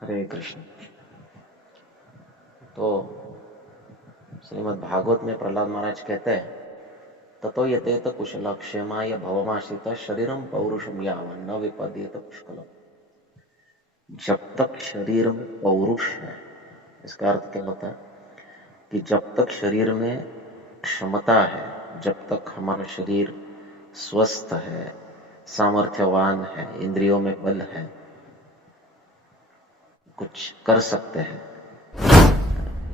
हरे कृष्ण। तो श्रीमद् भागवत में प्रहलाद महाराज कहते हैं, ततो यतेत कुशल क्षेमाय भवमाश्रित शरीरम पौरुषम यावन न विपद्येत पुष्कलम। जब तक शरीर में पौरुष है, इसका अर्थ क्या होता है कि जब तक शरीर में क्षमता है, जब तक हमारा शरीर स्वस्थ है, सामर्थ्यवान है, इंद्रियों में बल है, कुछ कर सकते हैं,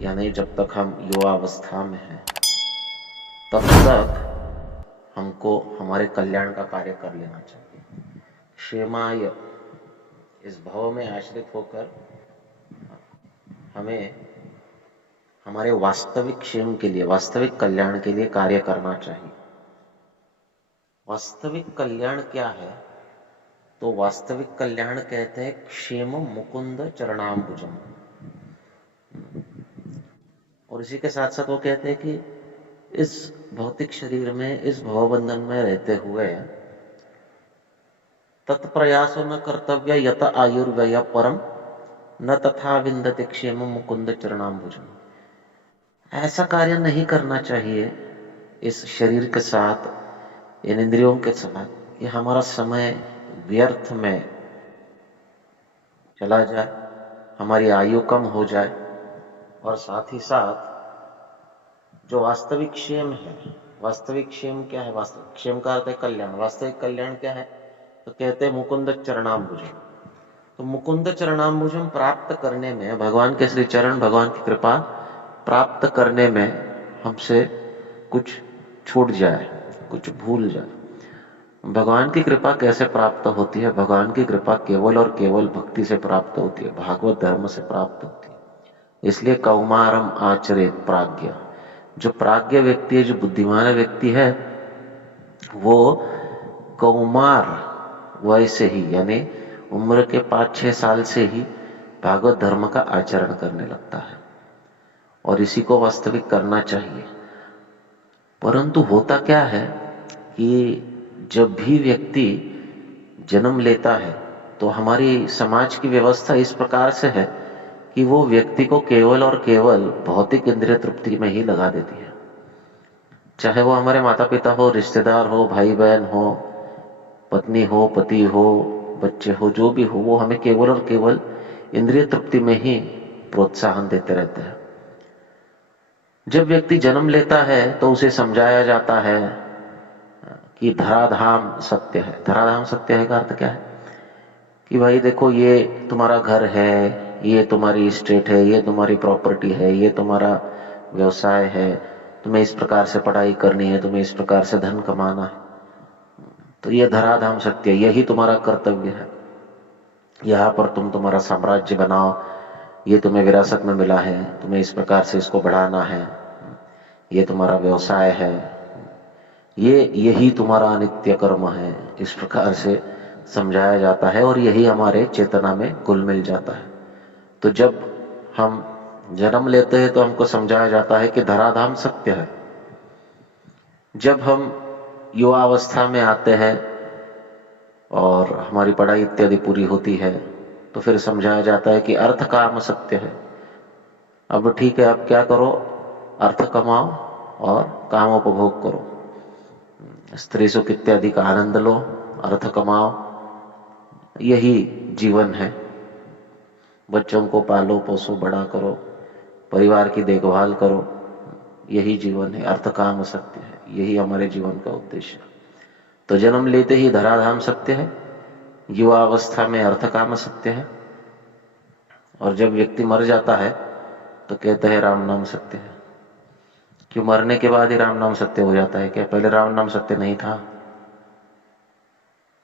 यानी जब तक हम युवावस्था में हैं, तब तक हमको हमारे कल्याण का कार्य कर लेना चाहिए। क्षेमाय, इस भव में आश्रित होकर हमें हमारे वास्तविक क्षेम के लिए, वास्तविक कल्याण के लिए कार्य करना चाहिए। वास्तविक कल्याण क्या है? तो वास्तविक कल्याण कहते हैं क्षेम मुकुंद चरणाम्बुजम। और इसी के साथ साथ वो कहते हैं कि इस भौतिक शरीर में, इस भवबंधन में रहते हुए तत्प्रयासो न कर्तव्य यत आयुर्व्यय परम न तथा विंदते क्षेम मुकुंद चरणाम्बुजम। ऐसा कार्य नहीं करना चाहिए इस शरीर के साथ, इन इंद्रियों के साथ, ये हमारा समय व्यर्थ में चला जाए, हमारी आयु कम हो जाए, और साथ ही साथ जो वास्तविक क्षेम है, वास्तविक क्षेम क्या है? वास्तविक क्षेम का अर्थ है कल्याण। वास्तविक कल्याण क्या है? तो कहते हैं मुकुंद चरणाम्बुजम। तो मुकुंद चरणाम्बुजम प्राप्त करने में, भगवान के श्री चरण, भगवान की कृपा प्राप्त करने में हमसे कुछ छूट जाए, कुछ भूल जाए। भगवान की कृपा कैसे प्राप्त होती है? भगवान की कृपा केवल और केवल भक्ति से प्राप्त होती है, भागवत धर्म से प्राप्त होती है। इसलिए कौमारम आचरेत प्राज्ञ। जो प्राज्ञ व्यक्ति है, जो बुद्धिमान व्यक्ति है, वो कौमार वैसे ही, यानी उम्र के 5-6 साल से ही भागवत धर्म का आचरण करने लगता है, और इसी को वास्तविक करना चाहिए। परंतु होता क्या है कि जब भी व्यक्ति जन्म लेता है, तो हमारी समाज की व्यवस्था इस प्रकार से है कि वो व्यक्ति को केवल और केवल भौतिक इंद्रिय तृप्ति में ही लगा देती है। चाहे वो हमारे माता पिता हो, रिश्तेदार हो, भाई बहन हो, पत्नी हो, पति हो, बच्चे हो, जो भी हो, वो हमें केवल और केवल इंद्रिय तृप्ति में ही प्रोत्साहन देते रहते हैं। जब व्यक्ति जन्म लेता है तो उसे समझाया जाता है कि धराधाम सत्य है। धराधाम सत्य है का अर्थ क्या है? कि भाई देखो, ये तुम्हारा घर है, ये तुम्हारी स्टेट है, ये तुम्हारी प्रॉपर्टी है, ये तुम्हारा व्यवसाय है, तुम्हें इस प्रकार से पढ़ाई करनी है, तुम्हें इस प्रकार से धन कमाना है। तो ये धराधाम सत्य, यही तुम्हारा कर्तव्य है। यहाँ पर तुम तुम्हारा साम्राज्य बनाओ, ये तुम्हें विरासत में मिला है, तुम्हें इस प्रकार से इसको बढ़ाना है, ये तुम्हारा व्यवसाय है, यही तुम्हारा नित्य कर्म है। इस प्रकार से समझाया जाता है, और यही हमारे चेतना में घुल मिल जाता है। तो जब हम जन्म लेते हैं तो हमको समझाया जाता है कि धराधाम सत्य है। जब हम युवावस्था में आते हैं और हमारी पढ़ाई इत्यादि पूरी होती है, तो फिर समझाया जाता है कि अर्थ काम सत्य है। अब ठीक है, अब क्या करो? अर्थ कमाओ और कामोपभोग करो, स्त्री सुख इत्यादि का आनंद लो, अर्थ कमाओ, यही जीवन है। बच्चों को पालो पोसो, बड़ा करो, परिवार की देखभाल करो, यही जीवन है। अर्थ काम सत्य है, यही हमारे जीवन का उद्देश्य है। तो जन्म लेते ही धराधाम सत्य है, युवा अवस्था में अर्थ काम सत्य है, और जब व्यक्ति मर जाता है तो कहते हैं राम नाम सत्य है। क्यों मरने के बाद ही राम नाम सत्य हो जाता है? क्या पहले राम नाम सत्य नहीं था?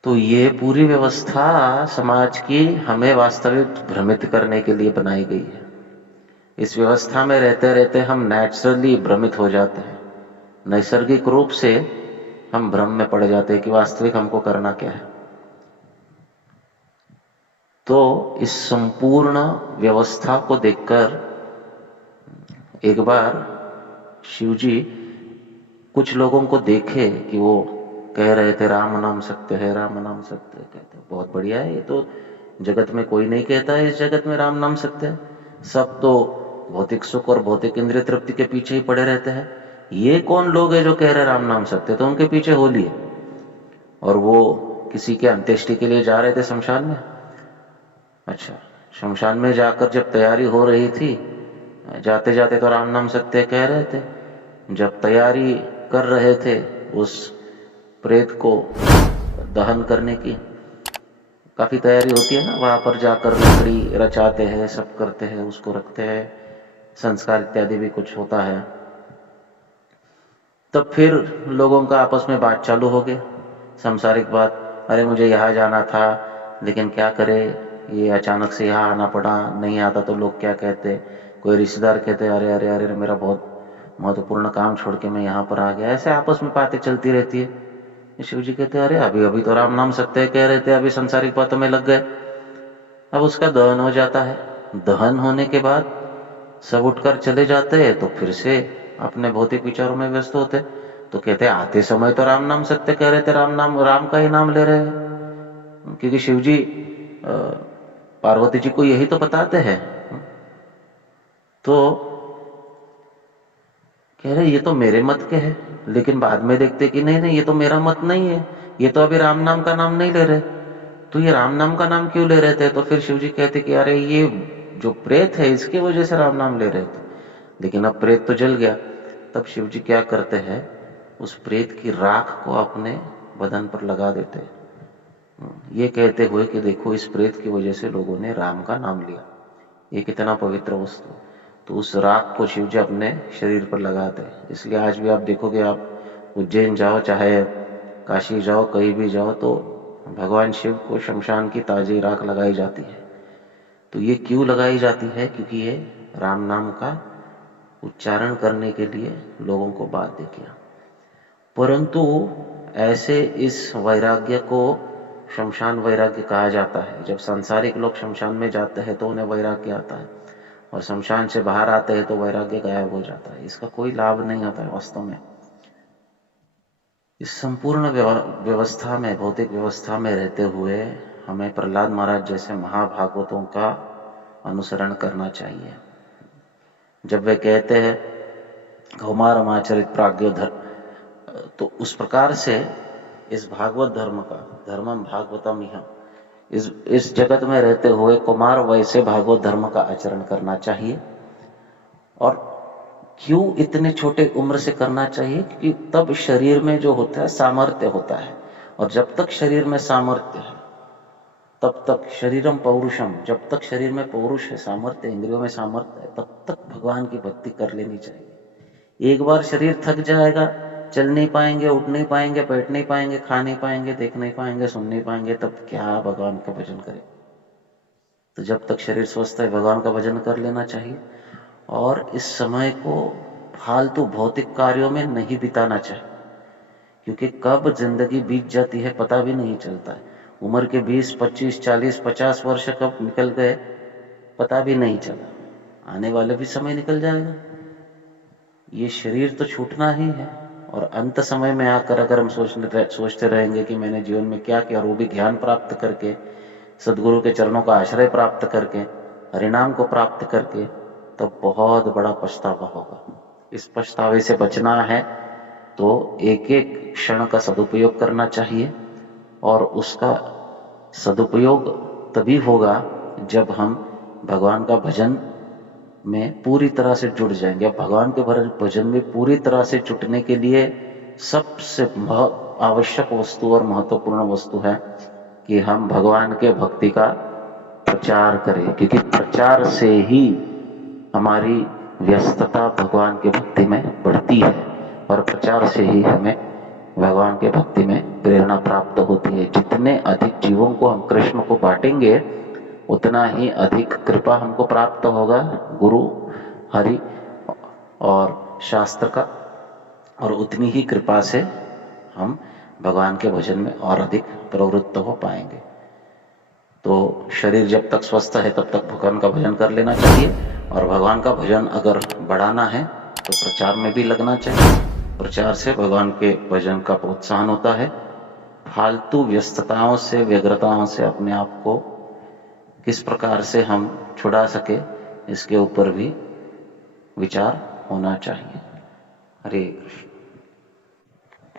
तो ये पूरी व्यवस्था समाज की हमें वास्तविक भ्रमित करने के लिए बनाई गई है। इस व्यवस्था में रहते रहते हम नेचुरली भ्रमित हो जाते हैं, नैसर्गिक रूप से हम भ्रम में पड़ जाते हैं कि वास्तविक हमको करना क्या है। तो इस संपूर्ण व्यवस्था को देखकर एक बार शिवजी कुछ लोगों को देखे कि वो कह रहे थे राम नाम सत्य है, राम नाम सत्य है। कहते बहुत बढ़िया है, ये तो जगत में कोई नहीं कहता है इस जगत में राम नाम सत्य है। सब तो भौतिक सुख और भौतिक इंद्रिय तृप्ति के पीछे ही पड़े रहते हैं। ये कौन लोग है जो कह रहे राम नाम सत्य है? तो उनके पीछे होली है। और वो किसी के अंत्येष्टि के लिए जा रहे थे शमशान में। अच्छा, शमशान में जाकर जब तैयारी हो रही थी, जाते जाते तो राम नाम सत्य कह रहे थे। जब तैयारी कर रहे थे उस प्रेत को दहन करने की, काफी तैयारी होती है ना, वहां पर जाकर लकड़ी रचाते हैं, सब करते हैं, उसको रखते हैं, संस्कार इत्यादि भी कुछ होता है। तब फिर लोगों का आपस में बात चालू हो गई, सांसारिक बात। अरे मुझे यहाँ जाना था, लेकिन क्या करे, ये अचानक से यहाँ आना पड़ा, नहीं आता तो लोग क्या कहते। कोई रिश्तेदार कहते अरे अरे अरे मेरा बहुत महत्वपूर्ण काम छोड़ के मैं यहाँ पर आ गया। ऐसे आपस में बातें चलती रहती है। शिव जी कहते अरे अभी अभी तो राम नाम सत्य कह रहे थे, अभी संसारिक बातों में लग गए। अब उसका दहन हो जाता है। दहन होने के बाद सब उठकर चले जाते हैं, तो फिर से अपने भौतिक विचारों में व्यस्त होते। तो कहते आते समय तो राम नाम सत्य कह रहे थे, राम का ही नाम ले रहे हैं, क्योंकि शिव जी पार्वती जी को यही तो बताते हैं। तो कह रहे ये तो मेरे मत के हैं, लेकिन बाद में देखते कि नहीं नहीं ये तो मेरा मत नहीं है, ये तो अभी राम नाम का नाम नहीं ले रहे। तो ये राम नाम का नाम क्यों ले रहे थे? तो फिर शिव जी कहते कि अरे ये जो प्रेत है इसकी वजह से राम नाम ले रहे थे। लेकिन अब प्रेत तो जल गया। तब शिव जी क्या करते हैं, उस प्रेत की राख को अपने बदन पर लगा देते हैं, ये कहते हुए कि देखो इस प्रेत की वजह से लोगों ने राम का नाम लिया, ये कितना पवित्र वस्तु। तो उस राख को शिव जी अपने शरीर पर लगाते हैं। इसलिए आज भी आप देखोगे, आप उज्जैन जाओ चाहे काशी जाओ, कहीं भी जाओ, तो भगवान शिव को शमशान की ताजी राख लगाई जाती है। तो ये क्यों लगाई जाती है? क्योंकि ये राम नाम का उच्चारण करने के लिए लोगों को बाध्य किया। परंतु ऐसे इस वैराग्य को शमशान वैराग्य कहा जाता है। जब सांसारिक लोग शमशान में जाते हैं तो उन्हें वैराग्य आता है, और शमशान से बाहर आते हैं तो वैराग्य गायब हो जाता है। इसका कोई लाभ नहीं होता है वास्तव में। इस संपूर्ण व्यवस्था में, भौतिक व्यवस्था में रहते हुए हमें प्रहलाद महाराज जैसे महाभागवतों का अनुसरण करना चाहिए। जब वे कहते हैं कौमारमाचरित प्राज्ञो धर्म, तो उस प्रकार से इस भागवत धर्म का, धर्मम भागवतम इह, इस जगत में रहते हुए कुमार वैसे भागवत धर्म का आचरण करना चाहिए। और क्यों इतने छोटे उम्र से करना चाहिए? क्योंकि तब शरीर में जो होता है सामर्थ्य होता है, और जब तक शरीर में सामर्थ्य है तब तक शरीरम पौरुषम, जब तक शरीर में पौरुष है, सामर्थ्य, इंद्रियों में सामर्थ्य है, तब तक भगवान की भक्ति कर लेनी चाहिए। एक बार शरीर थक जाएगा, चल नहीं पाएंगे, उठ नहीं पाएंगे, बैठ नहीं पाएंगे, खा नहीं पाएंगे, देख नहीं पाएंगे, सुन नहीं पाएंगे, तब क्या भगवान का भजन करें? तो जब तक शरीर स्वस्थ है भगवान का भजन कर लेना चाहिए। और इस समय को फालतू भौतिक कार्यों में नहीं बिताना चाहिए, क्योंकि कब जिंदगी बीत जाती है पता भी नहीं चलता है। उम्र के 20, 25, 40, 50 वर्ष कब निकल गए पता भी नहीं चला। आने वाले भी समय निकल जाएगा। ये शरीर तो छूटना ही है, और अंत समय में आकर अगर हम सोचते रहेंगे कि मैंने जीवन में क्या किया, और वो भी ज्ञान प्राप्त करके, सदगुरु के चरणों का आश्रय प्राप्त करके, हरिनाम को प्राप्त करके, तब बहुत बड़ा पछतावा होगा। इस पछतावे से बचना है तो एक एक क्षण का सदुपयोग करना चाहिए। और उसका सदुपयोग तभी होगा जब हम भगवान का भजन में पूरी तरह से जुड़ जाएंगे। भगवान के भजन में पूरी तरह से जुटने के लिए सबसे आवश्यक वस्तु और महत्वपूर्ण वस्तु है कि हम भगवान के भक्ति का प्रचार करें, क्योंकि प्रचार से ही हमारी व्यस्तता भगवान के भक्ति में बढ़ती है, और प्रचार से ही हमें भगवान के भक्ति में प्रेरणा प्राप्त होती है। जितने अधिक जीवों को हम कृष्ण को बांटेंगे उतना ही अधिक कृपा हमको प्राप्त होगा गुरु, हरि और शास्त्र का, और उतनी ही कृपा से हम भगवान के भजन में और अधिक प्रवृत्त हो पाएंगे। तो शरीर जब तक स्वस्थ है तब तक भगवान का भजन कर लेना चाहिए, और भगवान का भजन अगर बढ़ाना है तो प्रचार में भी लगना चाहिए। प्रचार से भगवान के भजन का प्रोत्साहन होता है। फालतू व्यस्तताओं से, व्यग्रताओं से अपने आप को किस प्रकार से हम छुड़ा सके, इसके ऊपर भी विचार होना चाहिए। हरे कृष्ण।